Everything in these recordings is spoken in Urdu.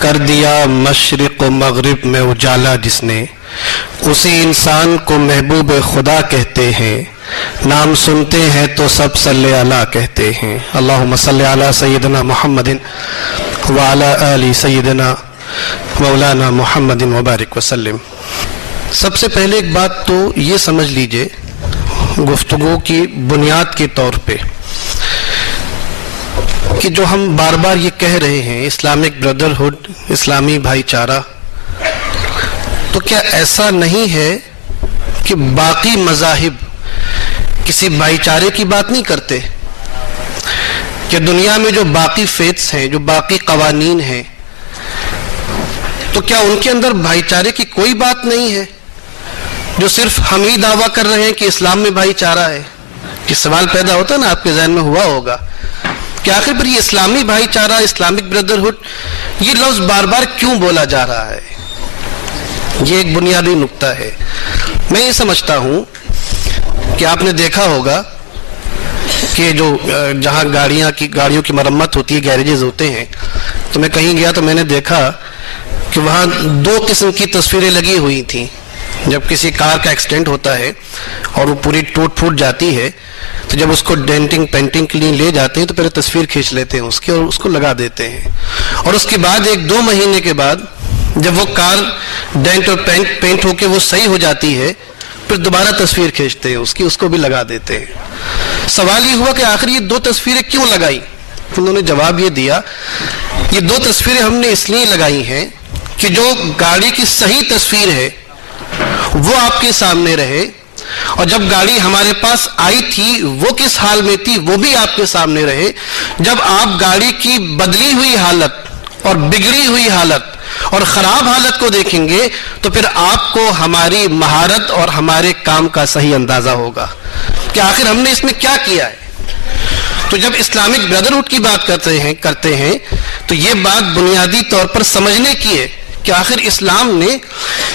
کر دیا مشرق و مغرب میں اجالا جس نے، اسی انسان کو محبوب خدا کہتے ہیں، نام سنتے ہیں تو سب صلی اللہ کہتے ہیں۔ اللہم صلی علی سیدنا محمد وعلی آل سیدنا مولانا محمد وبارک وسلم۔ سب سے پہلے ایک بات تو یہ سمجھ لیجئے گفتگو کی بنیاد کے طور پہ کہ جو ہم بار بار یہ کہہ رہے ہیں اسلامک بردرہڈ، اسلامی بھائی چارہ، تو کیا ایسا نہیں ہے کہ باقی مذاہب کسی بھائی چارے کی بات نہیں کرتے؟ کہ دنیا میں جو باقی فیتس ہیں، جو باقی قوانین ہیں، تو کیا ان کے اندر بھائی چارے کی کوئی بات نہیں ہے؟ جو صرف ہم ہی دعویٰ کر رہے ہیں کہ اسلام میں بھائی چارہ ہے؟ کہ سوال پیدا ہوتا ہے نا، آپ کے ذہن میں ہوا ہوگا کہ آخر پر یہ اسلامی بھائی چارہ، اسلامک بردرہڈ، یہ لفظ بار بار کیوں بولا جا رہا ہے؟ یہ ایک بنیادی نقطہ ہے۔ میں یہ سمجھتا ہوں کہ آپ نے دیکھا ہوگا کہ جو جہاں گاڑیوں کی مرمت ہوتی ہے، گیریجز ہوتے ہیں، تو میں کہیں گیا تو میں نے دیکھا کہ وہاں دو قسم کی تصویریں لگی ہوئی تھیں۔ جب کسی کار کا ایکسیڈنٹ ہوتا ہے اور وہ پوری ٹوٹ پھوٹ جاتی ہے تو جب اس کو ڈینٹنگ پینٹنگ کے لیے لے جاتے ہیں تو پہلے تصویر کھینچ لیتے ہیں اس کی اور اس کو لگا دیتے ہیں، اور اس کے بعد 1-2 مہینے کے بعد جب وہ کار ڈینٹ اور پینٹ ہو کے وہ صحیح ہو جاتی ہے پھر دوبارہ تصویر کھینچتے ہیں اس کو بھی لگا دیتے ہیں۔ سوال یہ ہوا کہ آخر یہ 2 تصویریں کیوں لگائی؟ انہوں نے جواب یہ دیا، یہ 2 تصویریں ہم نے اس لیے لگائی ہیں کہ جو گاڑی کی صحیح تصویر ہے وہ آپ کے سامنے رہے، اور جب گاڑی ہمارے پاس آئی تھی وہ کس حال میں تھی وہ بھی آپ کے سامنے رہے۔ جب آپ گاڑی کی بدلی ہوئی حالت اور بگڑی ہوئی حالت اور خراب حالت کو دیکھیں گے تو پھر آپ کو ہماری مہارت اور ہمارے کام کا صحیح اندازہ ہوگا کہ آخر ہم نے اس میں کیا کیا ہے۔ تو جب اسلامک بردرہڈ کی بات کرتے ہیں تو یہ بات بنیادی طور پر سمجھنے کی ہے کہ آخر اسلام نے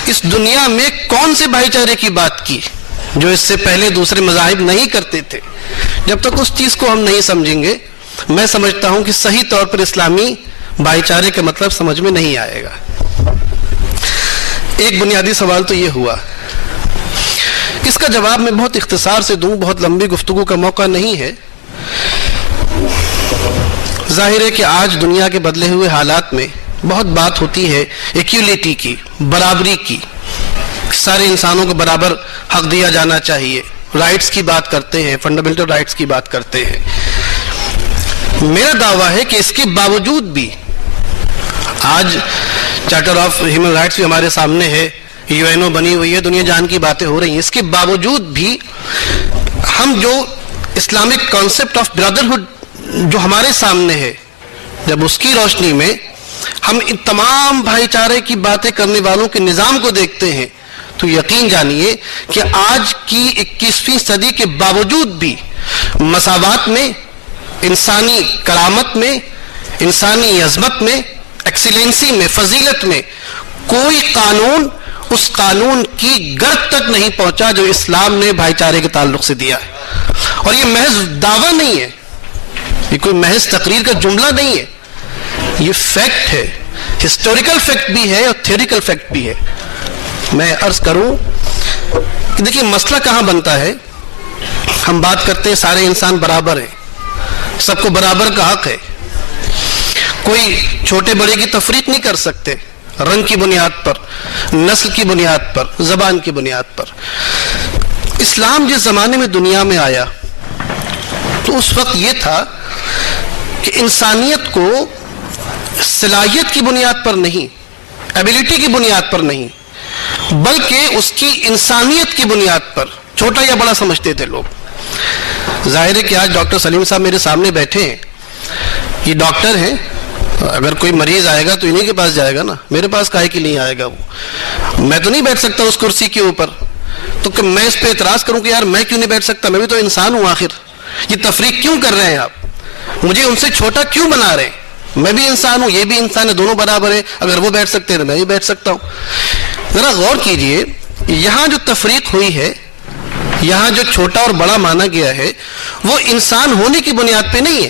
اس دنیا میں کون سے بھائی چارے کی بات کی جو اس سے پہلے دوسرے مذاہب نہیں کرتے تھے۔ جب تک اس چیز کو ہم نہیں سمجھیں گے میں سمجھتا ہوں کہ صحیح طور پر اسلامی بھائی چارے کا مطلب سمجھ میں نہیں آئے گا۔ ایک بنیادی سوال تو یہ ہوا، اس کا جواب میں بہت اختصار سے دوں، بہت لمبی گفتگو کا موقع نہیں ہے۔ ظاہر ہے کہ آج دنیا کے بدلے ہوئے حالات میں بہت بات ہوتی ہے ایکولیٹی کی، برابری کی، سارے انسانوں کو برابر حق دیا جانا چاہیے، رائٹس کی بات کرتے ہیں، فنڈامنٹل رائٹس کی بات کرتے ہیں۔ میرا دعویٰ ہے کہ اس کے باوجود بھی آج چارٹر آف ہیومن رائٹس بھی ہمارے سامنے ہے، UN بنی ہوئی ہے، دنیا جان کی باتیں ہو رہی ہیں، اس کے باوجود بھی ہم جو اسلامک کانسیپٹ آف بردرہڈ جو ہمارے سامنے ہے، جب اس کی روشنی میں ہم ان تمام بھائی چارے کی باتیں کرنے والوں کے نظام کو دیکھتے ہیں تو یقین جانیے کہ آج کی 21ویں صدی کے باوجود بھی مساوات میں، انسانی کرامت میں، انسانی عظمت میں، ایکسیلنسی میں، فضیلت میں کوئی قانون اس قانون کی گرد تک نہیں پہنچا جو اسلام نے بھائی چارے کے تعلق سے دیا ہے۔ اور یہ محض دعویٰ نہیں ہے، یہ کوئی محض تقریر کا جملہ نہیں ہے، یہ فیکٹ ہے، ہسٹوریکل فیکٹ بھی ہے اور تھیوریکل فیکٹ بھی ہے۔ میں عرض کروں کہ دیکھیے مسئلہ کہاں بنتا ہے، ہم بات کرتے ہیں سارے انسان برابر ہیں، سب کو برابر کا حق ہے، کوئی چھوٹے بڑے کی تفریق نہیں کر سکتے رنگ کی بنیاد پر، نسل کی بنیاد پر، زبان کی بنیاد پر۔ اسلام جس زمانے میں دنیا میں آیا تو اس وقت یہ تھا کہ انسانیت کو صلاحیت کی بنیاد پر نہیں، ایبیلٹی کی بنیاد پر نہیں، بلکہ اس کی انسانیت کی بنیاد پر چھوٹا یا بڑا سمجھتے تھے لوگ۔ ظاہر ہے کہ آج ڈاکٹر سلیم صاحب میرے سامنے بیٹھے ہیں، یہ ڈاکٹر ہیں، اگر کوئی مریض آئے گا تو انہیں کے پاس جائے گا نا، میرے پاس کاہے کے لیے آئے گا وہ؟ میں تو نہیں بیٹھ سکتا اس کرسی کے اوپر، تو کہ میں اس پہ اعتراض کروں کہ یار میں کیوں نہیں بیٹھ سکتا، میں بھی تو انسان ہوں آخر، یہ تفریق کیوں کر رہے ہیں آپ، مجھے ان سے چھوٹا کیوں بنا رہے ہیں؟ میں بھی انسان ہوں، یہ بھی انسان ہے، دونوں برابر ہیں، اگر وہ بیٹھ سکتے ہیں تو میں بھی بیٹھ سکتا ہوں۔ ذرا غور کیجئے، یہاں جو تفریق ہوئی ہے، یہاں جو چھوٹا اور بڑا مانا گیا ہے وہ انسان ہونے کی بنیاد پہ نہیں ہے،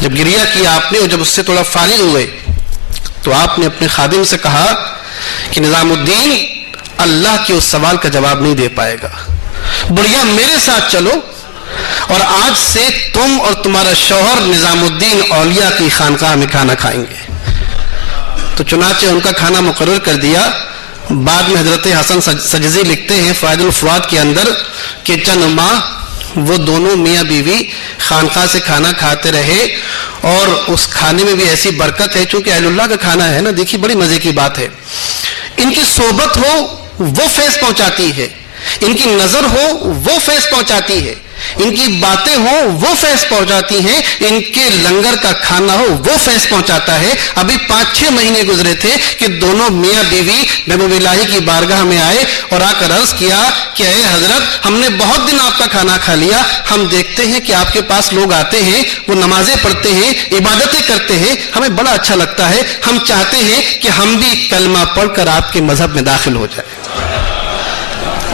جب گریہ کیا آپ نے اور جب اس سے تھوڑا فارغ ہوئے تو آپ نے اپنے خادم سے کہا کہ نظام الدین اللہ کے اس سوال کا جواب نہیں دے پائے گا، بڑھیا میرے ساتھ چلو اور آج سے تم اور تمہارا شوہر نظام الدین اولیاء کی خانقاہ میں کھانا کھائیں گے۔ تو چنانچہ ان کا کھانا مقرر کر دیا۔ بعد میں حضرت حسن سجزی لکھتے ہیں فائد الفواد کے اندر کہ چند ماہ وہ دونوں میاں بیوی خانقاہ سے کھانا کھاتے رہے، اور اس کھانے میں بھی ایسی برکت ہے، چونکہ اہل اللہ کا کھانا ہے نا، دیکھیے بڑی مزے کی بات ہے، ان کی صحبت ہو وہ فیض پہنچاتی ہے، ان کی نظر ہو وہ فیض پہنچاتی ہے، ان کی باتیں ہوں وہ فیض پہنچاتی ہیں، ان کے لنگر کا کھانا ہو وہ فیض پہنچاتا ہے۔ ابھی 5-6 مہینے گزرے تھے کہ دونوں میاں بیوی محبوب الہی کی بارگاہ میں آئے اور آ کر عرض کیا کہ اے حضرت، ہم نے بہت دن آپ کا کھانا کھا لیا، ہم دیکھتے ہیں کہ آپ کے پاس لوگ آتے ہیں، وہ نمازیں پڑھتے ہیں، عبادتیں کرتے ہیں، ہمیں بڑا اچھا لگتا ہے، ہم چاہتے ہیں کہ ہم بھی کلمہ پڑھ کر آپ کے مذہب میں داخل ہو جائیں۔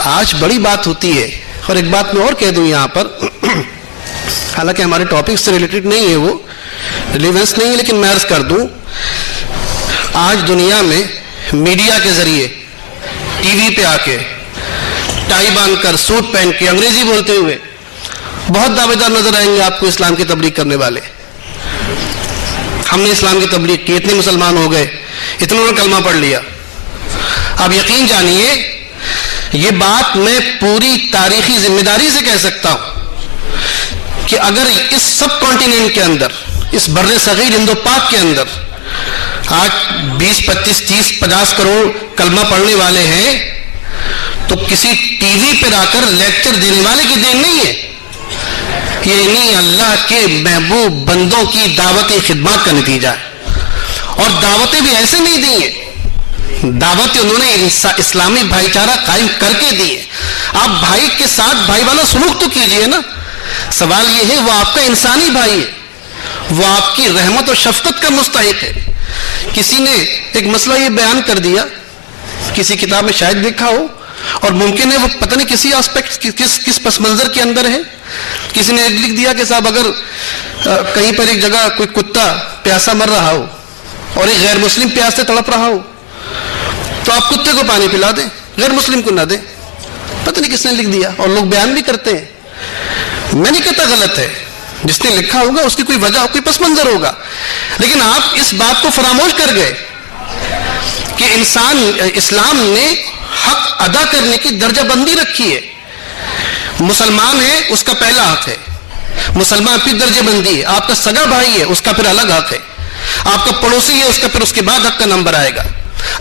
آج بڑی بات ہوتی ہے۔ اور ایک بات میں اور کہہ دوں یہاں پر، حالانکہ ہمارے ٹاپک سے ریلیٹڈ نہیں ہے، وہ ریلیونس نہیں ہے، لیکن میں عرض کر دوں، آج دنیا میں میڈیا کے ذریعے ٹی وی پہ آ کے ٹائی باندھ کر سوٹ پہن کے انگریزی بولتے ہوئے بہت دعوے دار نظر آئیں گے آپ کو اسلام کی تبلیغ کرنے والے۔ ہم نے اسلام کی تبلیغ کی، اتنے مسلمان ہو گئے، اتنوں نے کلمہ پڑھ لیا۔ اب یقین جانیے یہ بات میں پوری تاریخی ذمہ داری سے کہہ سکتا ہوں کہ اگر اس سب کانٹیننٹ کے اندر، اس بر صغیر ہند و پاک کے اندر آج 20, 25, 30, 50 کروڑ کلمہ پڑھنے والے ہیں تو کسی ٹی وی پہ آ کر لیکچر دینے والے کی دین نہیں ہے، یہ نہیں اللہ کے محبوب بندوں کی دعوتی خدمات کا نتیجہ ہے۔ اور دعوتیں بھی ایسے نہیں دی ہیں، دعوت انہوں نے اسلامی بھائی چارہ قائم کر کے دی ہے۔ آپ بھائی کے ساتھ بھائی والا سلوک تو کیجئے نا۔ سوال یہ ہے وہ آپ کا انسانی بھائی ہے، وہ آپ کی رحمت و شفقت کا مستحق ہے۔ کسی نے ایک مسئلہ یہ بیان کر دیا، کسی کتاب میں شاید دیکھا ہو، اور ممکن ہے وہ پتہ نہیں کسی آسپیکٹ کس پس منظر کے اندر ہے، کسی نے لکھ دیا کہ صاحب اگر کہیں پر ایک جگہ کوئی کتا پیاسا مر رہا ہو اور ایک غیر مسلم پیاس سے تڑپ رہا ہو تو آپ کتے کو پانی پلا دیں، غیر مسلم کو نہ دیں۔ پتہ نہیں کس نے لکھ دیا، اور لوگ بیان بھی کرتے ہیں۔ میں نہیں کہتا غلط ہے، جس نے لکھا ہوگا اس کی کوئی وجہ، کوئی پس منظر ہوگا، لیکن آپ اس بات کو فراموش کر گئے کہ اسلام نے حق ادا کرنے کی درجہ بندی رکھی ہے۔ مسلمان ہے اس کا پہلا حق ہے، مسلمان پھر درجہ بندی ہے، آپ کا سگا بھائی ہے اس کا پھر الگ حق ہے، آپ کا پڑوسی ہے اس کا پھر اس کے بعد حق کا نمبر آئے گا،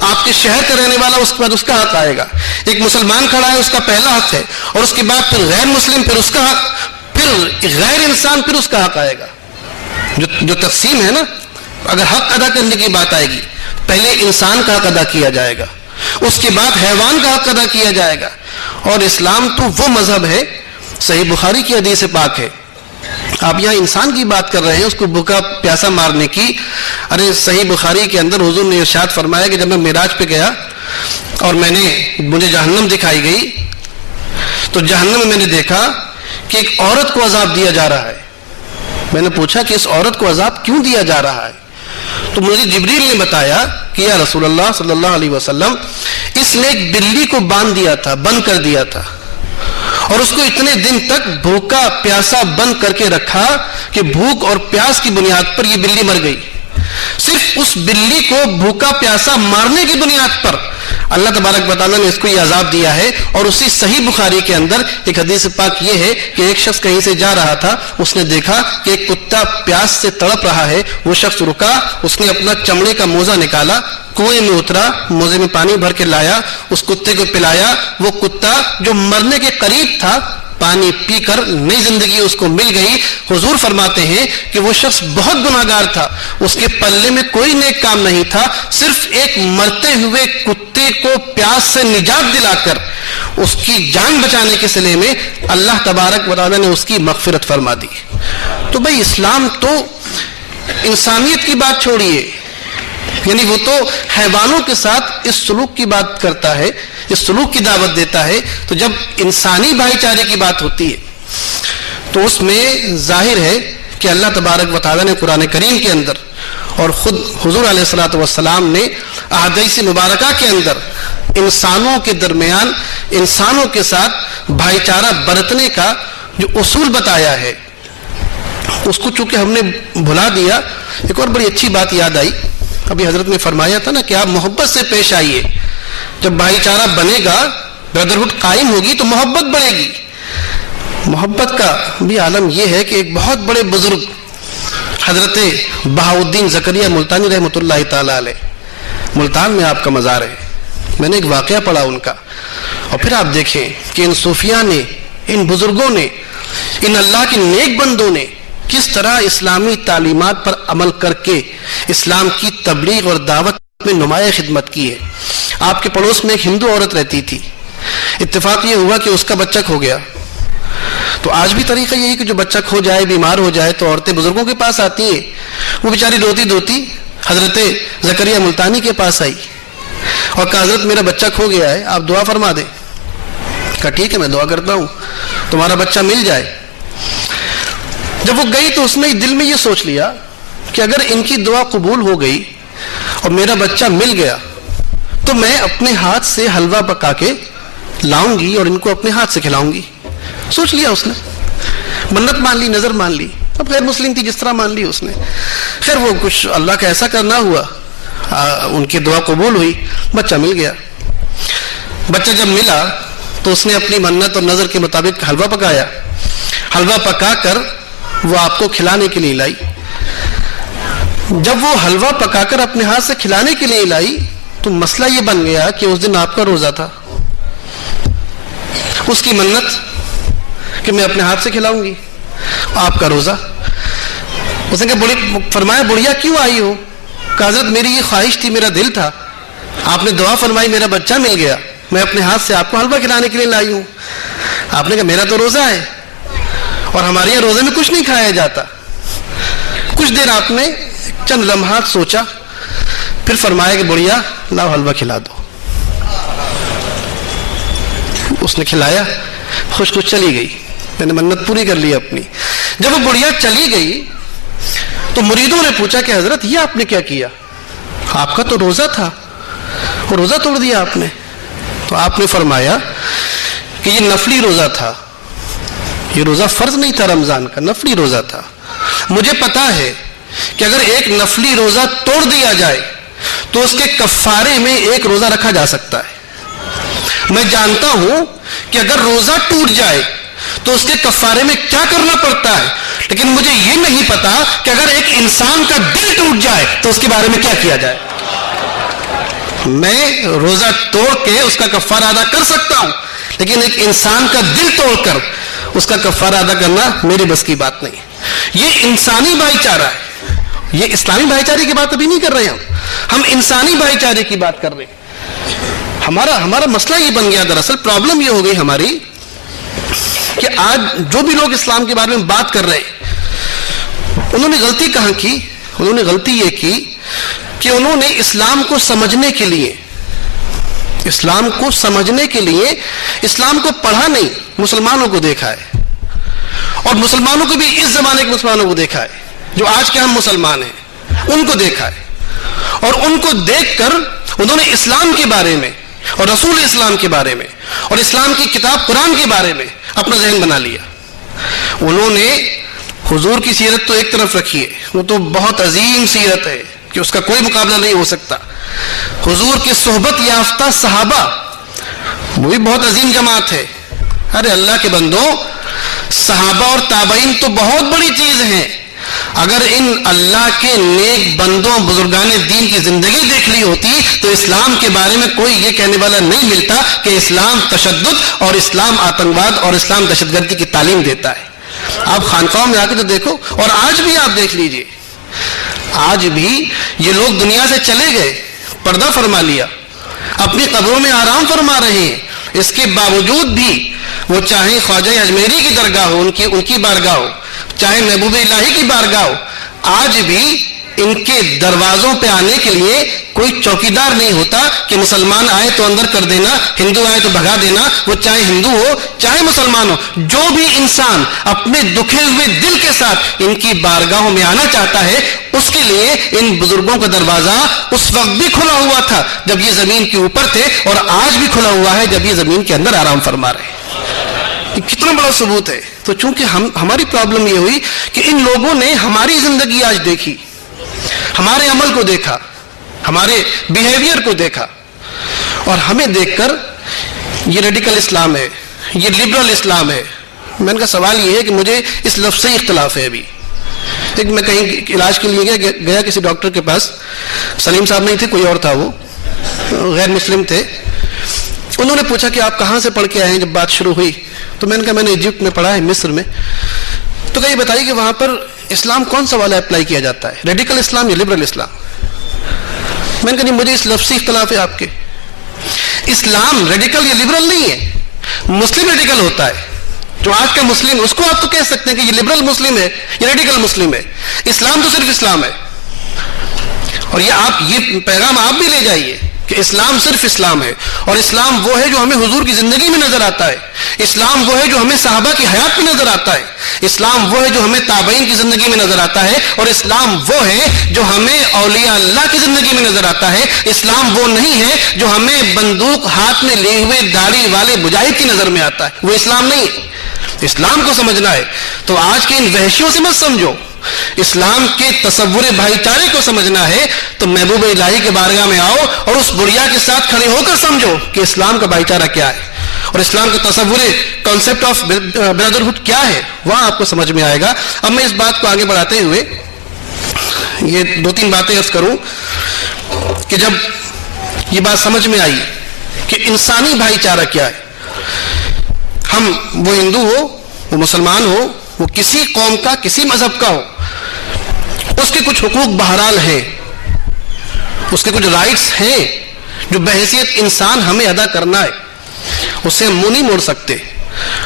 آپ کے شہر کا رہنے والا اس کے بعد اس کا حق آئے گا۔ ایک مسلمان کھڑا ہے اس کا پہلا حق ہے، اور اس کے بعد پھر غیر مسلم، پھر اس کا حق، پھر غیر انسان، پھر اس کا حق آئے گا۔ جو تقسیم ہے نا، اگر حق ادا کرنے کی بات آئے گی پہلے انسان کا حق ادا کیا جائے گا، اس کے بعد حیوان کا حق ادا کیا جائے گا۔ اور اسلام تو وہ مذہب ہے، صحیح بخاری کی حدیث پاک ہے، آپ یہاں انسان کی بات کر رہے ہیں اس کو بھوکا پیاسا مارنے کی۔ ارے صحیح بخاری کے اندر حضور نے ارشاد فرمایا کہ جب میں معراج پہ گیا اور مجھے جہنم دکھائی گئی تو جہنم میں نے دیکھا کہ ایک عورت کو عذاب دیا جا رہا ہے۔ میں نے پوچھا کہ اس عورت کو عذاب کیوں دیا جا رہا ہے؟ تو مجھے جبریل نے بتایا کہ یا رسول اللہ صلی اللہ علیہ وسلم، اس نے ایک بلی کو بند کر دیا تھا، اور اس کو اتنے دن تک بھوکا پیاسا بند کر کے رکھا کہ بھوک اور پیاس کی بنیاد پر یہ بلی مر گئی۔ صرف اس بلی کو بھوکا پیاسا مارنے کی بنیاد پر اللہ تبارک و تعالیٰ نے اس کو یہ عذاب دیا ہے۔ اور اسی صحیح بخاری کے اندر ایک حدیث پاک یہ ہے کہ ایک شخص کہیں سے جا رہا تھا، اس نے دیکھا کہ ایک کتا پیاس سے تڑپ رہا ہے، وہ شخص رکا، اس نے اپنا چمڑے کا موزہ نکالا، کنویں میں اترا، موزے میں پانی بھر کے لایا، اس کتے کو پلایا۔ وہ کتا جو مرنے کے قریب تھا پانی پی کر نئی زندگی اس کو مل گئی۔ حضور فرماتے ہیں کہ وہ شخص بہت گناہگار تھا، اس کے پلے میں کوئی نیک کام نہیں تھا، صرف ایک مرتے ہوئے کتے کو پیاس سے نجات دلا کر اس کی جان بچانے کے صلے میں اللہ تبارک و تعالیٰ نے اس کی مغفرت فرما دی۔ تو بھائی اسلام تو انسانیت کی بات چھوڑیے، یعنی وہ تو حیوانوں کے ساتھ اس سلوک کی بات کرتا ہے، اس سلوک کی دعوت دیتا ہے۔ تو جب انسانی بھائی چارے کی بات ہوتی ہے تو اس میں ظاہر ہے کہ اللہ تبارک و تعالیٰ نے قرآن کریم کے اندر اور خود حضور علیہ الصلوۃ والسلام نے احادیث مبارکہ کے اندر انسانوں کے درمیان انسانوں کے ساتھ بھائی چارہ برتنے کا جو اصول بتایا ہے، اس کو چونکہ ہم نے بھلا دیا۔ ایک اور بڑی اچھی بات یاد آئی، ابھی حضرت نے فرمایا تھا نا کہ آپ محبت سے پیش آئیے، جب بھائی چارہ بنے گا، بردرہڈ قائم ہوگی تو محبت بڑھے گی۔ محبت کا بھی عالم یہ ہے کہ ایک بہت بڑے بزرگ حضرت بہاؤالدین زکریا ملتانی رحمۃ اللہ تعالی علیہ، ملتان میں آپ کا مزار ہے، میں نے ایک واقعہ پڑھا ان کا، اور پھر آپ دیکھیں کہ ان صوفیاء نے، ان بزرگوں نے، ان اللہ کے نیک بندوں نے کس طرح اسلامی تعلیمات پر عمل کر کے اسلام کی تبلیغ اور دعوت میں نمایاں خدمت کی ہے۔ آپ کے پڑوس میں ایک ہندو عورت رہتی تھی، اتفاق یہ ہوا کہ اس کا بچہ کھو گیا، تو آج بھی طریقہ یہی کہ جو بچہ کھو جائے، بیمار ہو جائے تو عورتیں بزرگوں کے پاس آتی ہیں۔ وہ بیچاری روتی دھوتی حضرت زکریا ملتانی کے پاس آئی اور کہا حضرت میرا بچہ کھو گیا ہے، آپ دعا فرما دیں۔ کہا ٹھیک ہے میں دعا کرتا ہوں تمہارا بچہ مل جائے۔ جب وہ گئی تو اس نے دل میں یہ سوچ لیا کہ اگر ان کی دعا قبول ہو گئی اور میرا بچہ مل گیا تو میں اپنے ہاتھ سے حلوہ پکا کے لاؤں گی اور ان کو اپنے ہاتھ سے کھلاؤں گی۔ سوچ لیا اس نے، منت مان لی، نظر مان لی، اب غیر مسلم تھی جس طرح مان لی اس نے۔ خیر وہ کچھ اللہ کا ایسا کرنا ہوا، ان کی دعا قبول ہوئی، بچہ مل گیا۔ بچہ جب ملا تو اس نے اپنی منت اور نظر کے مطابق حلوہ پکایا، حلوہ پکا کر وہ آپ کو کھلانے کے لیے لائی۔ جب وہ حلوہ پکا کر اپنے ہاتھ سے کھلانے کے لیے لائی تو مسئلہ یہ بن گیا کہ اس دن آپ کا روزہ تھا۔ اس کی منت کہ میں اپنے ہاتھ سے کھلاؤں گی، آپ کا روزہ۔ اس نے کہا فرمایا بڑھیا کیوں آئی ہو؟ کہا حضرت میری یہ خواہش تھی، میرا دل تھا، آپ نے دعا فرمائی، میرا بچہ مل گیا، میں اپنے ہاتھ سے آپ کو حلوہ کھلانے کے لیے لائی ہوں۔ آپ نے کہا میرا تو روزہ ہے اور ہمارے یہاں روزے میں کچھ نہیں کھایا جاتا۔ کچھ دیر آپ نے چند لمحات سوچا، پھر فرمایا کہ بڑھیا لاؤ حلوہ کھلا دو۔ اس نے کھلایا، خوش خوش چلی گئی، میں نے منت پوری کر لی اپنی۔ جب وہ بڑھیا چلی گئی تو مریدوں نے پوچھا کہ حضرت یہ آپ نے کیا کیا؟ آپ کا تو روزہ تھا، وہ روزہ توڑ دیا آپ نے۔ تو آپ نے فرمایا کہ یہ نفلی روزہ تھا، یہ روزہ فرض نہیں تھا رمضان کا، نفلی روزہ تھا۔ مجھے پتا ہے کہ اگر ایک نفلی روزہ توڑ دیا جائے تو اس کے کفارے میں ایک روزہ رکھا جا سکتا ہے۔ میں جانتا ہوں کہ اگر روزہ ٹوٹ جائے تو اس کے کفارے میں کیا کرنا پڑتا ہے، لیکن مجھے یہ نہیں پتا کہ اگر ایک انسان کا دل ٹوٹ جائے تو اس کے بارے میں کیا کیا جائے۔ میں روزہ توڑ کے اس کا کفارہ ادا کر سکتا ہوں، لیکن ایک انسان کا دل توڑ کر اس کا کفارہ ادا کرنا میرے بس کی بات نہیں۔ یہ انسانی بھائی چارہ ہے، یہ اسلامی بھائی چارے کی بات ابھی نہیں کر رہے ہم انسانی بھائی چارے کی بات کر رہے ہیں۔ ہمارا مسئلہ یہ بن گیا، دراصل پرابلم یہ ہو گئی ہماری کہ آج جو بھی لوگ اسلام کے بارے میں بات کر رہے ہیں، انہوں نے غلطی کہاں کی؟ انہوں نے غلطی یہ کی کہ انہوں نے اسلام کو سمجھنے کے لیے اسلام کو پڑھا نہیں، مسلمانوں کو دیکھا ہے، اور مسلمانوں کو بھی اس زمانے کے مسلمانوں کو دیکھا ہے جو آج کے ہم مسلمان ہیں، ان کو دیکھا ہے، اور ان کو دیکھ کر انہوں نے اسلام کے بارے میں اور رسول اسلام کے بارے میں اور اسلام کی کتاب قرآن کے بارے میں اپنا ذہن بنا لیا۔ انہوں نے حضور کی سیرت تو ایک طرف رکھی ہے، وہ تو بہت عظیم سیرت ہے کہ اس کا کوئی مقابلہ نہیں ہو سکتا۔ حضور کے صحبت یافتہ صحابہ وہ بھی بہت عظیم جماعت ہے۔ ارے اللہ کے بندوں، صحابہ اور تابعین تو بہت بڑی چیز ہیں۔ اگر ان اللہ کے نیک بندوں بزرگان دین کی زندگی دیکھ لی ہوتی تو اسلام کے بارے میں کوئی یہ کہنے والا نہیں ملتا کہ اسلام تشدد اور اسلام آتنکواد اور اسلام دہشت گردی کی تعلیم دیتا ہے۔ آپ خانقاہوں میں آ کے تو دیکھو، اور آج بھی آپ دیکھ لیجئے، آج بھی یہ لوگ دنیا سے چلے گئے، پردہ فرما لیا، اپنی قبروں میں آرام فرما رہے ہیں، اس کے باوجود بھی وہ چاہے خواجہ اجمیری کی درگاہ ہو، ان کی بارگاہ ہو، چاہے محبوب الہی کی بارگاہ ہو، آج بھی ان کے دروازوں پہ آنے کے لیے کوئی چوکیدار نہیں ہوتا کہ مسلمان آئے تو اندر کر دینا، ہندو آئے تو بھگا دینا، وہ چاہے ہندو ہو چاہے مسلمان ہو. جو بھی انسان اپنے دکھے ہوئے دل کے ساتھ ان کی بارگاہوں میں آنا چاہتا ہے، اس کے لیے ان بزرگوں کا دروازہ اس وقت بھی کھلا ہوا تھا جب یہ زمین کے اوپر تھے، اور آج بھی کھلا ہوا ہے جب یہ زمین کے اندر آرام فرما رہے ہیں. یہ کتنا بڑا ثبوت ہے. تو چونکہ ہماری پرابلم یہ ہوئی کہ ان لوگوں نے ہماری زندگی آج دیکھی، ہمارے عمل کو دیکھا، ہمارے بیہیویئر کو دیکھا، اور ہمیں دیکھ کر یہ ریڈیکل اسلام ہے، یہ لبرل اسلام ہے. میں نے کہا سوال یہ ہے کہ مجھے اس لفظ سے اختلاف ہے. ابھی ایک میں کہیں علاج کے لیے گیا کسی ڈاکٹر کے پاس، سلیم صاحب نہیں تھے، کوئی اور تھا، وہ غیر مسلم تھے. انہوں نے پوچھا کہ آپ کہاں سے پڑھ کے آئے ہیں. جب بات شروع ہوئی تو میں نے کہا میں نے ایجپٹ میں پڑھا ہے، مصر میں. تو کہ یہ بتائیے کہ وہاں پر اسلام کون سا والا اپلائی کیا جاتا ہے، ریڈیکل اسلام یا لبرل اسلام؟ میں نے کہا نہیں، مجھے اس لفظ سے اختلاف ہے آپ کے. اسلام ریڈیکل یا لبرل نہیں ہے، مسلم ریڈیکل ہوتا ہے. جو آج کا مسلم، اس کو آپ تو کہہ سکتے ہیں کہ یہ لبرل مسلم ہے یا ریڈیکل مسلم ہے. اسلام تو صرف اسلام ہے. اور یہ پیغام آپ بھی لے جائیے کہ اسلام صرف اسلام ہے، اور اسلام وہ ہے جو ہمیں حضور کی زندگی میں نظر آتا ہے. اسلام وہ ہے جو ہمیں صحابہ کی حیات میں نظر آتا ہے. اسلام وہ ہے جو ہمیں تابعین کی زندگی میں نظر آتا ہے. اور اسلام وہ ہے جو ہمیں اولیاء اللہ کی زندگی میں نظر آتا ہے. اسلام وہ نہیں ہے جو ہمیں بندوق ہاتھ میں لیے ہوئے داڑھی والے مجاہد کی نظر میں آتا ہے. وہ اسلام نہیں ہے. اسلام کو سمجھنا ہے تو آج کے ان وحشیوں سے مت سمجھو. اسلام کے تصور بھائی چارے کو سمجھنا ہے تو محبوب الہی کے بارگاہ میں آؤ اور اس بڑھیا کے ساتھ کھڑے ہو کر سمجھو کہ اسلام کا بھائی چارہ کیا ہے اور اسلام کا تصور کانسیپٹ آف برادرہڈ کیا ہے. وہاں آپ کو سمجھ میں آئے گا. اب میں اس بات کو آگے بڑھاتے ہوئے یہ 2-3 باتیں عرض کروں کہ جب یہ بات سمجھ میں آئی کہ انسانی بھائی چارہ کیا ہے، ہم وہ ہندو ہو، وہ مسلمان ہو، وہ کسی قوم کا، کسی مذہب کا ہو، اس کے کچھ حقوق بہرحال ہیں، اس کے کچھ رائٹس ہیں جو بحیثیت انسان ہمیں ادا کرنا ہے. اس سے ہم منہ نہیں موڑ سکتے.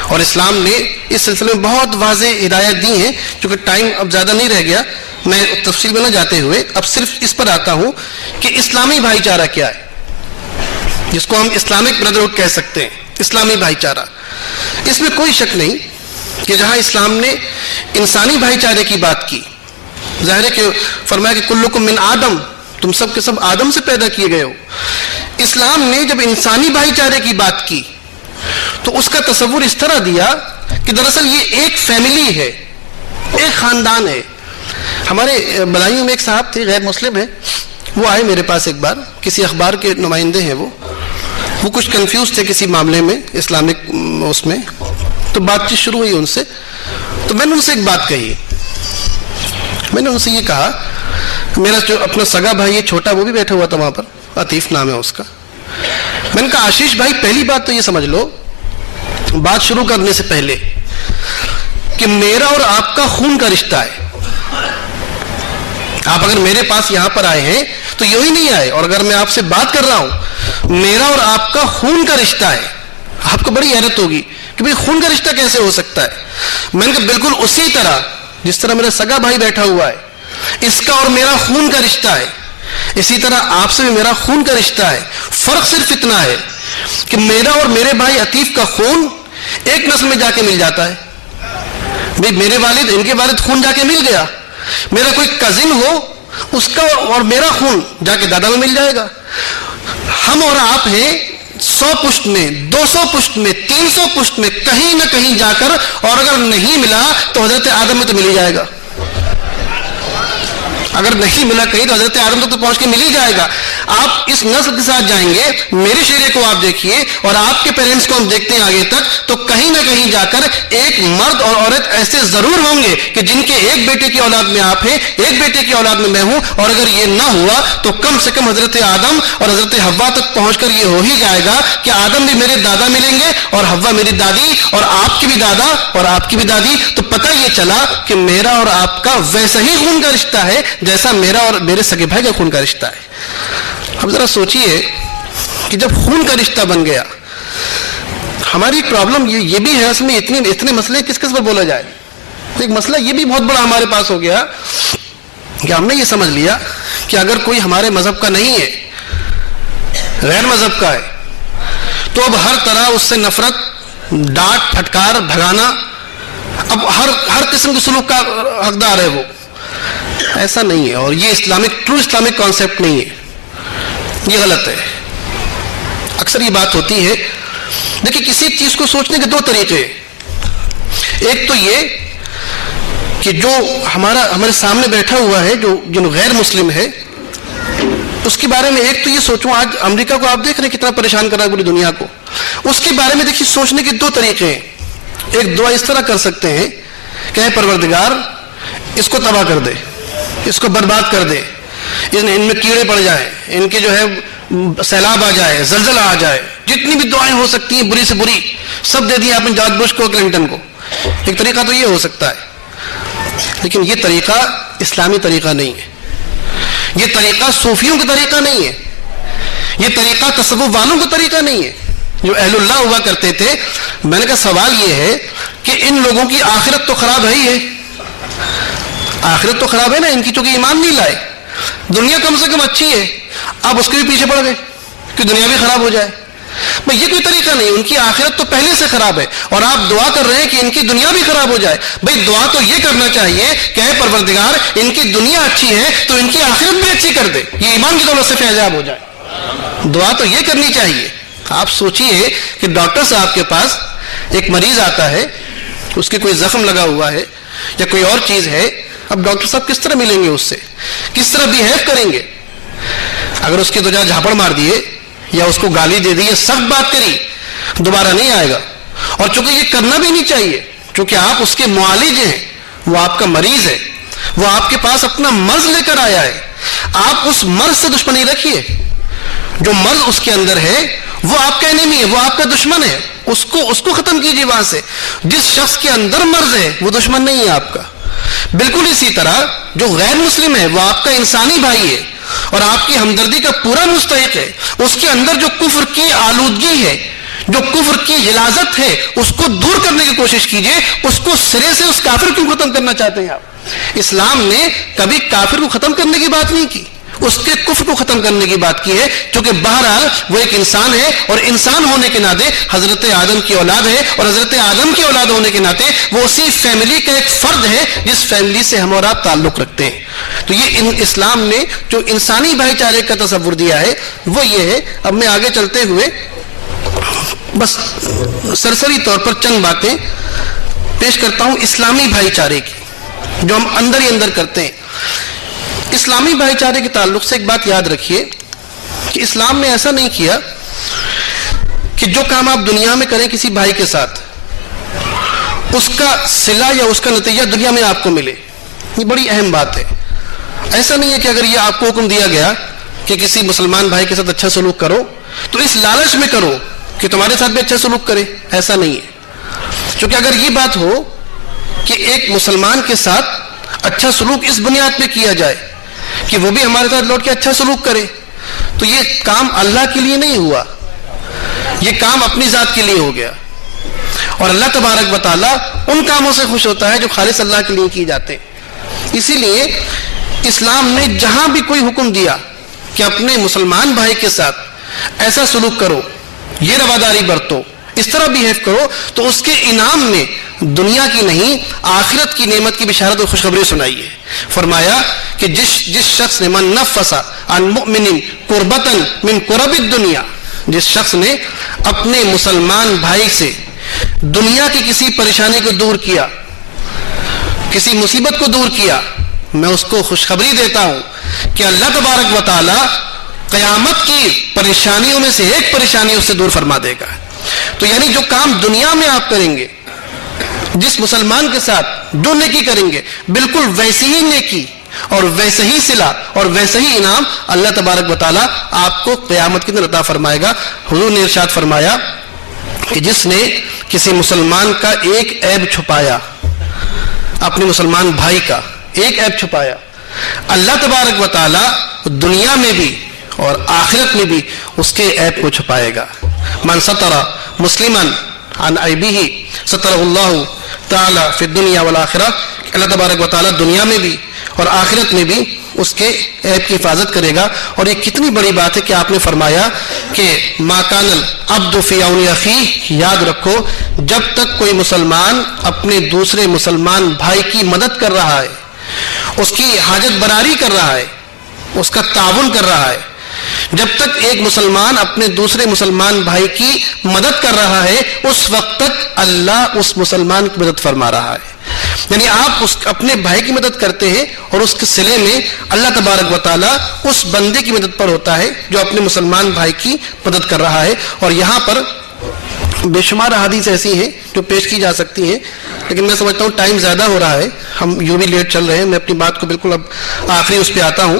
اور اسلام نے اس سلسلے میں بہت واضح ہدایت دی ہیں. چونکہ ٹائم اب زیادہ نہیں رہ گیا، میں تفصیل میں نہ جاتے ہوئے اب صرف اس پر آتا ہوں کہ اسلامی بھائی چارہ کیا ہے، جس کو ہم اسلامک بردرہڈ کہہ سکتے ہیں. اسلامی بھائی چارہ، اس میں کوئی شک نہیں کہ جہاں اسلام نے انسانی بھائی چارے کی بات کی، ظاہر ہے کہ فرمایا کہ کلکم من آدم، تم سب کے سب آدم سے پیدا کیے گئے ہو. اسلام نے جب انسانی بھائی چارے کی بات کی تو اس کا تصور اس طرح دیا کہ دراصل یہ ایک فیملی ہے، ایک خاندان ہے. ہمارے بلائیوں میں ایک صاحب تھے، غیر مسلم ہے، وہ آئے میرے پاس ایک بار، کسی اخبار کے نمائندے ہیں وہ کچھ کنفیوز تھے کسی معاملے میں اسلامک اس میں. تو بات چیت شروع ہوئی ان سے. تو میں نے ان سے ایک بات کہی، میں نے ان سے یہ کہا، میرا جو اپنا سگا بھائی ہے چھوٹا، وہ بھی بیٹھا ہوا تھا وہاں پر، عطیف نام ہے اس کا. میں نے کہا آشیش بھائی، پہلی بات تو یہ سمجھ لو بات شروع کرنے سے پہلے کہ میرا اور آپ کا خون کا رشتہ ہے. آپ اگر میرے پاس یہاں پر آئے ہیں تو یوں ہی نہیں آئے، اور اگر میں آپ سے بات کر رہا ہوں، میرا اور آپ کا خون کا رشتہ ہے. آپ کو بڑی حیرت ہوگی کہ بھئی خون کا رشتہ کیسے ہو سکتا ہے. میں نے کہا بالکل اسی طرح جس طرح میرا سگا بھائی بیٹھا ہوا ہے، اس کا اور میرا خون کا رشتہ ہے، اسی طرح آپ سے بھی میرا خون کا رشتہ ہے. فرق صرف اتنا ہے کہ میرا اور میرے بھائی عطیف کا خون ایک نسل میں جا کے مل جاتا ہے. بھئی میرے والد، ان کے والد خون جا کے مل گیا. میرا کوئی کزن ہو، اس کا اور میرا خون جا کے دادا میں مل جائے گا. ہم اور آپ ہیں 100 پشت میں، 200 پشت میں، 300 پشت میں، کہیں نہ کہیں جا کر، اور اگر نہیں ملا تو حضرت آدم میں تو مل ہی جائے گا. اگر نہیں ملا کہیں تو حضرت آدم تک تو پہنچ کے مل ہی جائے گا. آپ اس نسل کے ساتھ جائیں گے، میرے شیرے کو آپ دیکھیے اور آپ کے پیرنٹس کو ہم دیکھتے ہیں آگے تک، تو کہیں نہ کہیں جا کر ایک مرد اور عورت ایسے ضرور ہوں گے کہ جن کے ایک بیٹے کی اولاد میں آپ ہیں، ایک بیٹے کی اولاد میں ہوں. اور اگر یہ نہ ہوا تو کم سے کم حضرت آدم اور حضرت حوا تک پہنچ کر یہ ہو ہی جائے گا کہ آدم بھی میرے دادا ملیں گے اور حوا میری دادی، اور آپ کی بھی دادا اور آپ کی بھی دادی. تو پتہ یہ چلا کہ میرا اور آپ کا ویسا ہی خون کا رشتہ ہے جیسا میرا اور میرے سگے بھائی کا خون کا رشتہ ہے. اب ذرا سوچئے کہ جب خون کا رشتہ بن گیا، ہماری پرابلم یہ بھی ہے، اس میں اتنے مسئلے کس کس پر بولا جائے. ایک مسئلہ یہ بھی بہت بڑا ہمارے پاس ہو گیا کہ ہم نے یہ سمجھ لیا کہ اگر کوئی ہمارے مذہب کا نہیں ہے، غیر مذہب کا ہے، تو اب ہر طرح اس سے نفرت، ڈانٹ پھٹکار، بھگانا، اب ہر قسم کے سلوک کا حقدار ہے وہ. ایسا نہیں ہے، اور یہ ٹرو اسلامک کانسیپٹ نہیں ہے، یہ غلط ہے. اکثر یہ بات ہوتی ہے، دیکھیں کسی چیز کو سوچنے کے دو طریقے. ایک تو یہ کہ جو ہمارے سامنے بیٹھا ہوا ہے، جو غیر مسلم ہے، اس کے بارے میں ایک تو یہ سوچوں. آج امریکہ کو آپ دیکھ رہے ہیں کتنا پریشان کر رہا ہے پوری دنیا کو. اس کے بارے میں دیکھیے سوچنے کے دو طریقے ہیں. ایک دعا اس طرح کر سکتے ہیں کہ اے پروردگار اس کو تباہ کر دے، اس کو برباد کر دے، ان میں کیڑے پڑ جائیں، ان کے جو ہے سیلاب آ جائے، زلزلہ آ جائے، جتنی بھی دعائیں ہو سکتی ہیں بری سے بری سب دے دی آپ نے جارج بش کو، کلنٹن کو. ایک طریقہ تو یہ ہو سکتا ہے، لیکن یہ طریقہ اسلامی طریقہ نہیں ہے. یہ طریقہ صوفیوں کا طریقہ نہیں ہے، یہ طریقہ تصوف والوں کا طریقہ نہیں ہے جو اہل اللہ ہوا کرتے تھے. میں نے کہا سوال یہ ہے کہ ان لوگوں کی آخرت تو خراب ہے ہی ہے، آخرت تو خراب ہے نا ان کی، چونکہ ایمان نہیں لائے. دنیا کم سے کم اچھی ہے، اب اس کے بھی پیچھے پڑ گئے کہ دنیا بھی خراب ہو جائے. یہ کوئی طریقہ نہیں. ان کی آخرت تو پہلے سے خراب ہے اور آپ دعا کر رہے ہیں کہ ان کی دنیا بھی خراب ہو جائے. دعا تو یہ کرنا چاہیے کہ اے پروردگار ان کی دنیا اچھی ہے تو ان کی آخرت بھی اچھی کر دے، یہ ایمان کی دولت سے فیضیاب ہو جائے. دعا تو یہ کرنی چاہیے. آپ سوچئے کہ ڈاکٹر صاحب کے پاس ایک مریض آتا ہے، اس کے کوئی زخم لگا ہوا ہے یا کوئی اور چیز ہے. اب ڈاکٹر صاحب کس طرح ملیں گے اس سے، کس طرح بیہیو کریں گے؟ اگر اس کے دو چار جھاپڑ مار دیے یا اس کو گالی دے دی یا سخت بات کری، دوبارہ نہیں آئے گا. اور چونکہ یہ کرنا بھی نہیں چاہیے، چونکہ آپ اس کے معالج ہیں، وہ آپ کا مریض ہے، وہ آپ کے پاس اپنا مرض لے کر آیا ہے. آپ اس مرض سے دشمنی رکھیے. جو مرض اس کے اندر ہے وہ آپ کا انیمی ہے، وہ آپ کا دشمن ہے. اس کو ختم کیجیے وہاں سے. جس شخص کے اندر مرض ہے وہ دشمن نہیں ہے آپ کا. بالکل اسی طرح جو غیر مسلم ہے وہ آپ کا انسانی بھائی ہے اور آپ کی ہمدردی کا پورا مستحق ہے. اس کے اندر جو کفر کی آلودگی ہے، جو کفر کی غلاظت ہے، اس کو دور کرنے کی کوشش کیجئے. اس کو سرے سے اس کافر کیوں ختم کرنا چاہتے ہیں آپ؟ اسلام نے کبھی کافر کو ختم کرنے کی بات نہیں کی، اس کے کفر کو ختم کرنے کی بات کی ہے. کیونکہ بہرحال وہ ایک انسان ہے اور انسان ہونے کے ناطے حضرت آدم کی اولاد ہے، اور حضرت آدم کی اولاد ہونے کے ناطے وہ اسی فیملی کا ایک فرد ہے جس فیملی سے ہم اور آپ تعلق رکھتے ہیں. تو یہ اسلام نے جو انسانی بھائی چارے کا تصور دیا ہے وہ یہ ہے. اب میں آگے چلتے ہوئے بس سرسری طور پر چند باتیں پیش کرتا ہوں اسلامی بھائی چارے کی، جو ہم اندر ہی اندر کرتے ہیں. اسلامی بھائی چارے کے تعلق سے ایک بات یاد رکھیے کہ اسلام نے ایسا نہیں کیا کہ جو کام آپ دنیا میں کریں کسی بھائی کے ساتھ اس کا صلہ یا اس کا نتیجہ دنیا میں آپ کو ملے. یہ بڑی اہم بات ہے. ایسا نہیں ہے کہ اگر یہ آپ کو حکم دیا گیا کہ کسی مسلمان بھائی کے ساتھ اچھا سلوک کرو تو اس لالچ میں کرو کہ تمہارے ساتھ بھی اچھا سلوک کرے. ایسا نہیں ہے. کیونکہ اگر یہ بات ہو کہ ایک مسلمان کے ساتھ اچھا سلوک اس بنیاد پہ کیا جائے کہ وہ بھی ہمارے ساتھ لوٹ کے اچھا سلوک کرے، تو یہ کام اللہ کے لیے نہیں ہوا، یہ کام اپنی ذات کے لیے ہو گیا. اور اللہ تبارک و تعالیٰ ان کاموں سے خوش ہوتا ہے جو خالص اللہ کے لیے کیے جاتے ہیں. اسی لیے اسلام نے جہاں بھی کوئی حکم دیا کہ اپنے مسلمان بھائی کے ساتھ ایسا سلوک کرو، یہ رواداری برتو، اس طرح بیہیو کرو، تو اس کے انعام میں دنیا کی نہیں آخرت کی نعمت کی بشارت اور خوشخبری سنائی ہے. فرمایا کہ جس شخص نے من نفس عن مؤمن قربتا من قرب الدنیا، جس شخص نے اپنے مسلمان بھائی سے دنیا کی کسی پریشانی کو دور کیا، کسی مصیبت کو دور کیا، میں اس کو خوشخبری دیتا ہوں کہ اللہ تبارک و تعالی قیامت کی پریشانیوں میں سے ایک پریشانی اس سے دور فرما دے گا. تو یعنی جو کام دنیا میں آپ کریں گے، جس مسلمان کے ساتھ جو نیکی کریں گے، بالکل ویسی ہی نیکی اور ویسے ہی صلہ اور ویسے ہی انعام اللہ تبارک و تعالی آپ کو قیامت کے دن عطا فرمائے گا. حضور نے ارشاد فرمایا کہ جس نے کسی مسلمان کا ایک عیب چھپایا، اپنے مسلمان بھائی کا ایک عیب چھپایا، اللہ تبارک و تعالی دنیا میں بھی اور آخرت میں بھی اس کے عیب کو چھپائے گا. من ستر مسلما عن عیبہ سترہ اللہ تعالی فی الدنیا والآخرہ. اللہ تبارک و تعالی دنیا میں بھی اور آخرت میں بھی اس کے عیب کی حفاظت کرے گا. اور یہ کتنی بڑی بات ہے کہ آپ نے فرمایا کہ ما کان العبد فی عون اخیہ. یاد رکھو جب تک کوئی مسلمان اپنے دوسرے مسلمان بھائی کی مدد کر رہا ہے, اس کی حاجت براری کر رہا ہے, اس کا تعاون کر رہا ہے, جب تک ایک مسلمان اپنے دوسرے مسلمان بھائی کی مدد کر رہا ہے اس وقت تک اللہ اس مسلمان کی مدد فرما رہا ہے. یعنی آپ اپنے بھائی کی مدد کرتے ہیں اور اس کے صلے میں اللہ تبارک و تعالی اس بندے کی مدد پر ہوتا ہے جو اپنے مسلمان بھائی کی مدد کر رہا ہے. اور یہاں پر بے شمار احادیث ایسی ہیں جو پیش کی جا سکتی ہیں, لیکن میں سمجھتا ہوں ٹائم زیادہ ہو رہا ہے, ہم یوں بھی لیٹ چل رہے ہیں. میں اپنی بات کو بالکل اب آخری اس پہ آتا ہوں.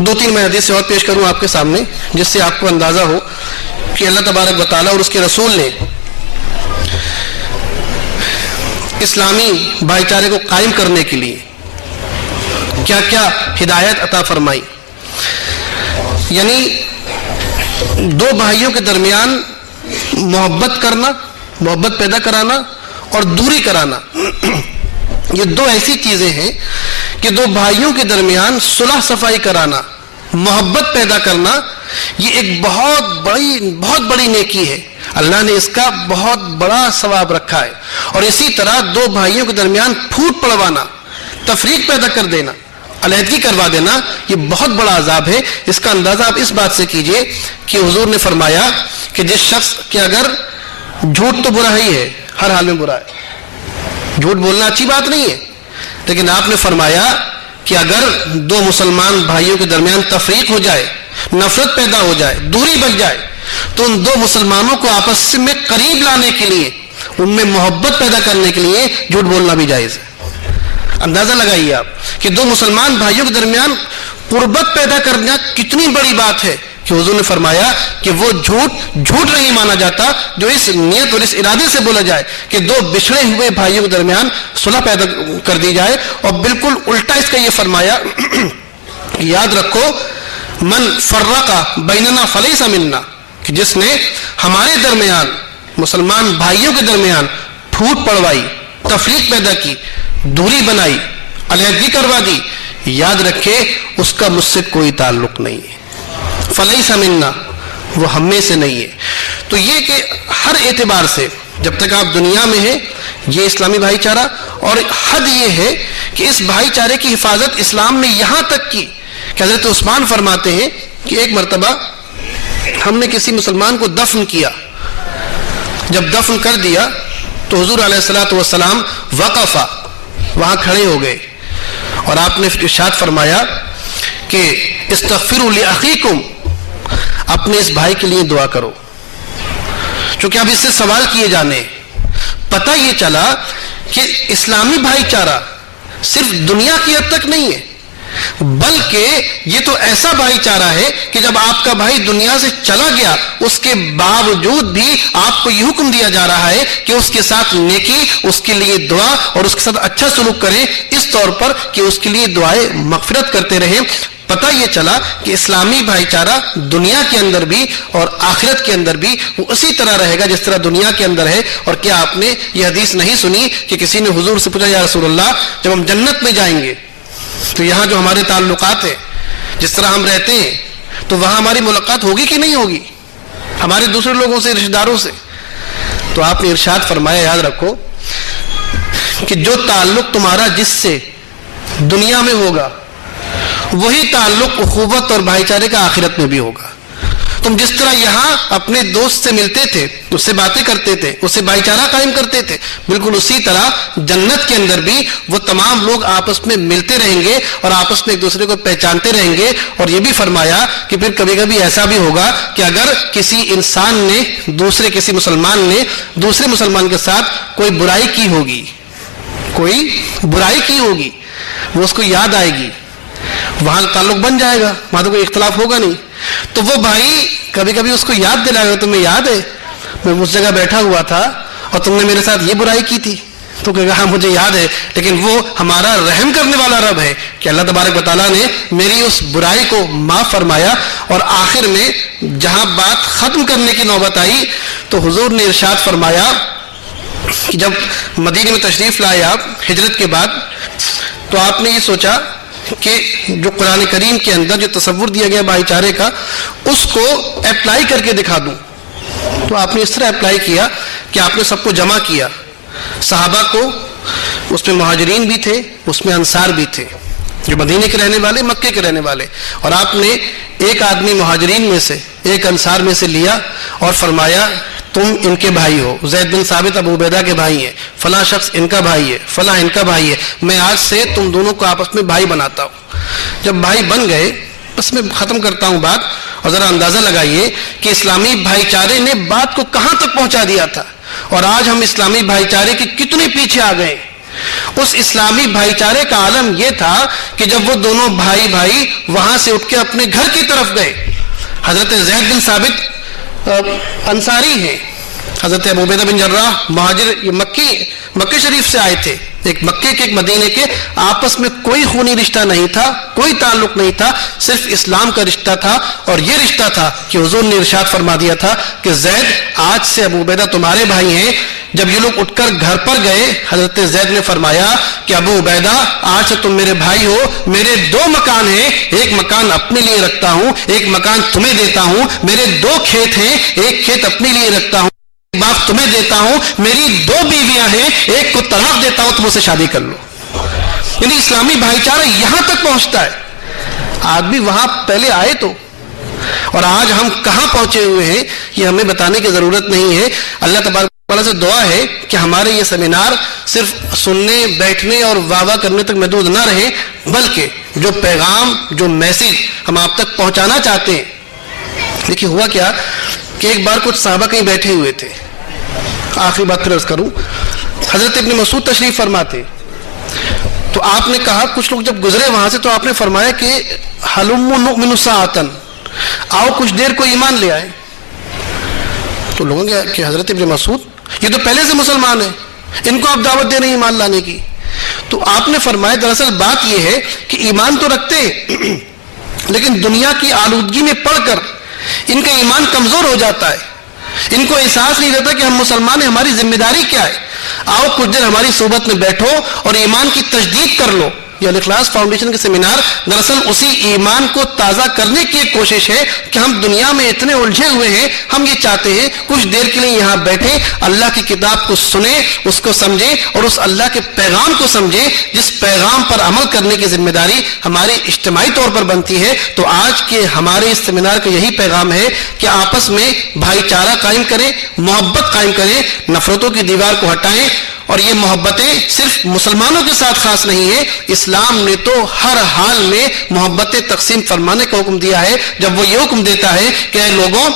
2-3 میں حدیث اور پیش کروں آپ کے سامنے جس سے آپ کو اندازہ ہو کہ اللہ تبارک و تعالیٰ اور اس کے رسول نے اسلامی بھائی چارے کو قائم کرنے کے لیے کیا کیا ہدایت عطا فرمائی. یعنی دو بھائیوں کے درمیان محبت کرنا, محبت پیدا کرانا اور دوری کرانا, یہ دو ایسی چیزیں ہیں کہ دو بھائیوں کے درمیان صلح صفائی کرانا, محبت پیدا کرنا, یہ ایک بہت بڑی نیکی ہے. اللہ نے اس کا بہت بڑا ثواب رکھا ہے. اور اسی طرح دو بھائیوں کے درمیان پھوٹ پڑوانا, تفریق پیدا کر دینا, علیحدگی کروا دینا, یہ بہت بڑا عذاب ہے. اس کا اندازہ آپ اس بات سے کیجئے کہ حضور نے فرمایا کہ جس شخص کہ اگر جھوٹ تو برا ہی ہے, ہر حال میں برا ہے, جھوٹ بولنا اچھی بات نہیں ہے, لیکن آپ نے فرمایا کہ اگر دو مسلمان بھائیوں کے درمیان تفریق ہو جائے, نفرت پیدا ہو جائے, دوری بن جائے, تو ان دو مسلمانوں کو آپس میں قریب لانے کے لیے, ان میں محبت پیدا کرنے کے لیے جھوٹ بولنا بھی جائز ہے. اندازہ لگائیے آپ کہ دو مسلمان بھائیوں کے درمیان قربت پیدا کرنا کتنی بڑی بات ہے کہ حضور نے فرمایا کہ وہ جھوٹ نہیں مانا جاتا جو اس نیت اور اس ارادے سے بولا جائے کہ دو بچھڑے ہوئے بھائیوں کے درمیان صلح پیدا کر دی جائے. اور بالکل الٹا اس کا یہ فرمایا, یاد رکھو من فرق بیننا فلیس منا, کہ جس نے ہمارے درمیان مسلمان بھائیوں کے درمیان پھوٹ پڑوائی, تفریق پیدا کی, دوری بنائی, علیحدگی کروا دی, یاد رکھے اس کا مجھ سے کوئی تعلق نہیں ہے. فلیس منا, وہ ہم میں سے نہیں ہے. تو یہ کہ ہر اعتبار سے جب تک آپ دنیا میں ہیں یہ اسلامی بھائی چارہ, اور حد یہ ہے کہ اس بھائی چارے کی حفاظت اسلام میں یہاں تک کی کہ حضرت عثمان فرماتے ہیں کہ ایک مرتبہ ہم نے کسی مسلمان کو دفن کیا, جب دفن کر دیا تو حضور علیہ الصلوۃ والسلام وقفا, وہاں کھڑے ہو گئے اور آپ نے ارشاد فرمایا کہ استغفروا لاخیکم, اپنے اس بھائی کے لیے دعا کرو. چونکہ اب اس سے سوال کیے جانے, پتہ یہ چلا کہ اسلامی بھائی چارہ صرف دنیا کی حد تک نہیں ہے, بلکہ یہ تو ایسا بھائی چارہ ہے کہ جب آپ کا بھائی دنیا سے چلا گیا اس کے باوجود بھی آپ کو یہ حکم دیا جا رہا ہے کہ اس کے ساتھ نیکی, اس کے لیے دعا اور اس کے ساتھ اچھا سلوک کریں, اس طور پر کہ اس کے لیے دعائیں مغفرت کرتے رہیں. پتہ یہ چلا کہ اسلامی بھائی چارہ دنیا کے اندر بھی اور آخرت کے اندر بھی وہ اسی طرح رہے گا جس طرح دنیا کے اندر ہے. اور کیا آپ نے یہ حدیث نہیں سنی کہ کسی نے حضور سے پوچھا یا رسول اللہ جب ہم جنت میں جائیں گے تو یہاں جو ہمارے تعلقات ہیں, جس طرح ہم رہتے ہیں, تو وہاں ہماری ملاقات ہوگی کہ نہیں ہوگی ہمارے دوسرے لوگوں سے, رشتہ داروں سے؟ تو آپ نے ارشاد فرمایا, یاد رکھو کہ جو تعلق تمہارا جس سے دنیا میں ہوگا وہی تعلق اخوت اور بھائی چارے کا آخرت میں بھی ہوگا. تم جس طرح یہاں اپنے دوست سے ملتے تھے, اس سے باتیں کرتے تھے, اس سے بھائی چارہ قائم کرتے تھے, بالکل اسی طرح جنت کے اندر بھی وہ تمام لوگ آپس میں ملتے رہیں گے اور آپس میں ایک دوسرے کو پہچانتے رہیں گے. اور یہ بھی فرمایا کہ پھر کبھی کبھی ایسا بھی ہوگا کہ اگر کسی انسان نے کسی مسلمان نے دوسرے مسلمان کے ساتھ کوئی برائی کی ہوگی, وہ اس کو یاد آئے گی, وہاں تعلق بن جائے گا, وہاں تو کوئی اختلاف ہوگا نہیں. تو وہ بھائی کبھی کبھی اس کو یاد دلائے گا, تمہیں یاد ہے میں اس جگہ بیٹھا ہوا تھا اور تم نے میرے ساتھ یہ برائی کی تھی, تو کہے گا ہاں مجھے یاد ہے. لیکن وہ ہمارا رحم کرنے والا رب ہے کہ اللہ تبارک و تعالیٰ نے میری اس برائی کو معاف فرمایا. اور آخر میں جہاں بات ختم کرنے کی نوبت آئی تو حضور نے ارشاد فرمایا کہ جب مدینے میں تشریف لائے آپ ہجرت کے بعد, تو آپ نے یہ سوچا کہ جو قرآن کریم کے اندر جو تصور دیا گیا بھائی چارے کا اس کو اپلائی کر کے دکھا دوں. تو آپ نے اس طرح اپلائی کیا کہ آپ نے سب کو جمع کیا, صحابہ کو, اس میں مہاجرین بھی تھے, اس میں انصار بھی تھے, جو مدینے کے رہنے والے, مکے کے رہنے والے, اور آپ نے ایک آدمی مہاجرین میں سے, ایک انصار میں سے لیا اور فرمایا تم ان کے بھائی ہو, زید بن ثابت ابو عبیدہ کے بھائی ہیں, فلاں شخص ان کا بھائی ہے, فلاں ان کا بھائی ہے, میں آج سے تم دونوں کو آپس میں بھائی بناتا ہوں. جب بھائی بن گئے, بس میں ختم کرتا ہوں بات, اور ذرا اندازہ لگائیے کہ اسلامی بھائی چارے نے بات کو کہاں تک پہنچا دیا تھا, اور آج ہم اسلامی بھائی چارے کے کتنے پیچھے آ گئے. اس اسلامی بھائی چارے کا عالم یہ تھا کہ جب وہ دونوں بھائی وہاں سے اٹھ کے اپنے گھر کی طرف گئے, حضرت زید بن ثابت انصاری ہیں, حضرت ابو عبیدہ بن جراح مہاجر, یہ مکے شریف سے آئے تھے, ایک مکے کے ایک مدینے کے, آپس میں کوئی خونی رشتہ نہیں تھا, کوئی تعلق نہیں تھا, صرف اسلام کا رشتہ تھا. اور یہ رشتہ تھا کہ حضور نے ارشاد فرما دیا تھا کہ زید آج سے ابو عبیدہ تمہارے بھائی ہیں. جب یہ لوگ اٹھ کر گھر پر گئے, حضرت زید نے فرمایا کہ ابو عبیدہ آج سے تم میرے بھائی ہو, میرے 2 مکان ہیں, ایک مکان اپنے لیے رکھتا ہوں, ایک مکان تمہیں دیتا ہوں, میرے 2 کھیت ہیں, ایک کھیت اپنے لیے رکھتا ہوں, باپ تمہیں دیتا ہوں, میری 2 بیویاں ہیں, ایک کو طلاق دیتا ہوں, تم اسے شادی کر لو. یعنی اسلامی بھائی چارہ یہاں تک پہنچتا ہے. آدمی وہاں پہلے آئے تو, اور آج ہم کہاں پہنچے ہوئے ہیں یہ ہمیں بتانے کی ضرورت نہیں ہے. اللہ تبارک تعالیٰ سے دعا ہے کہ ہمارے یہ سیمینار صرف سننے, بیٹھنے اور واہ واہ کرنے تک محدود نہ رہے, بلکہ جو پیغام, جو میسج ہم آپ تک پہنچانا چاہتے ہیں. دیکھیے ہوا کیا کہ ایک بار کچھ صحابہ کہیں بیٹھے ہوئے تھے, آخری بات پھر عرض کروں, حضرت ابن مسعود تشریف فرماتے, تو آپ نے کہا, کچھ لوگ جب گزرے وہاں سے, تو آپ نے فرمایا کہ حلم نؤمن ساعتن, آؤ کچھ دیر کو ایمان لے آئے. تو لوگوں کہ حضرت ابن مسعود یہ تو پہلے سے مسلمان ہیں, ان کو آپ دعوت دے رہے ہیں ایمان لانے کی. تو آپ نے فرمایا دراصل بات یہ ہے کہ ایمان تو رکھتے ہیں, لیکن دنیا کی آلودگی میں پڑھ کر ان کا ایمان کمزور ہو جاتا ہے, ان کو احساس نہیں رہتا کہ ہم مسلمان ہیں, ہماری ذمہ داری کیا ہے. آؤ کچھ دیر ہماری صحبت میں بیٹھو اور ایمان کی تجدید کر لو. یہ الاخلاص فاؤنڈیشن کے سیمینار دراصل اسی ایمان کو تازہ کرنے کی ایک کوشش ہے کہ ہم دنیا میں اتنے الجھے ہوئے ہیں, ہم یہ چاہتے ہیں کچھ دیر کے لیے یہاں بیٹھیں, اللہ کی کتاب کو سنیں, اس کو سمجھیں, اور اس اللہ کے پیغام کو سمجھیں جس پیغام پر عمل کرنے کی ذمہ داری ہماری اجتماعی طور پر بنتی ہے. تو آج کے ہمارے اس سیمینار کا یہی پیغام ہے کہ آپس میں بھائی چارہ قائم کریں, محبت قائم کریں, نفرتوں کی دیوار کو ہٹائیں. اور یہ محبتیں صرف مسلمانوں کے ساتھ خاص نہیں ہے, اسلام نے تو ہر حال میں محبتیں تقسیم فرمانے کا حکم دیا ہے. جب وہ یہ حکم دیتا ہے کہ اے لوگوں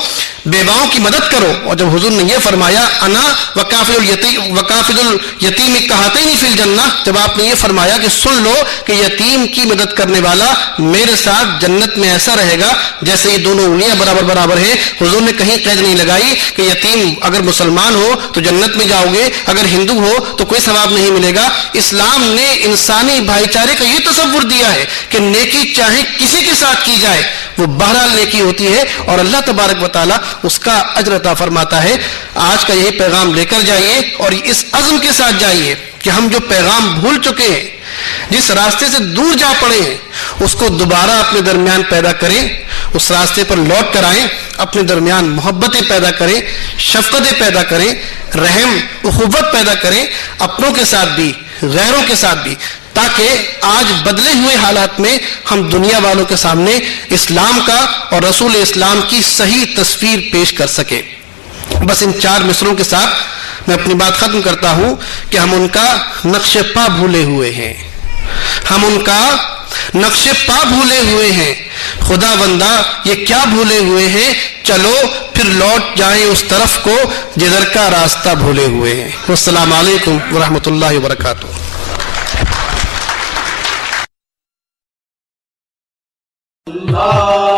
بیواؤں کی مدد کرو, اور جب حضور نے یہ فرمایا انا وکافل الیتیم کہاتین فی الجنہ, جب آپ نے یہ فرمایا کہ سن لو کہ یتیم کی مدد کرنے والا میرے ساتھ جنت میں ایسا رہے گا جیسے یہ دونوں انگلیاں برابر ہیں. حضور نے کہیں قید نہیں لگائی کہ یتیم اگر مسلمان ہو تو جنت میں جاؤ گے, اگر ہندو ہو تو کوئی ثواب نہیں ملے گا. اسلام نے انسانی بھائی چارے کا یہ تصور دیا ہے کہ نیکی چاہے کسی کے ساتھ کی جائے وہ بہرحال نیکی ہوتی ہے, اور اللہ تبارک و تعالی اس کا اجر عطا فرماتا ہے. آج کا یہی پیغام لے کر جائیے, اور اس عزم کے ساتھ جائیے کہ ہم جو پیغام بھول چکے ہیں, جس راستے سے دور جا پڑے ہیں, اس کو دوبارہ اپنے درمیان پیدا کریں, اس راستے پر لوٹ کر آئیں, اپنے درمیان محبتیں پیدا کریں, شفقتیں پیدا کریں, رحم اخوت پیدا کریں, اپنوں کے ساتھ بھی غیروں کے ساتھ بھی, تاکہ آج بدلے ہوئے حالات میں ہم دنیا والوں کے سامنے اسلام کا اور رسول اسلام کی صحیح تصویر پیش کر سکیں. بس ان 4 مصروں کے ساتھ میں اپنی بات ختم کرتا ہوں کہ ہم ان کا نقش پا بھولے ہوئے ہیں, ہم ان کا نقش پا بھولے ہوئے ہیں. خدا بندہ یہ کیا بھولے ہوئے ہیں, چلو پھر لوٹ جائیں اس طرف کو جدھر کا راستہ بھولے ہوئے ہیں. السلام علیکم ورحمۃ اللہ وبرکاتہ. اللہ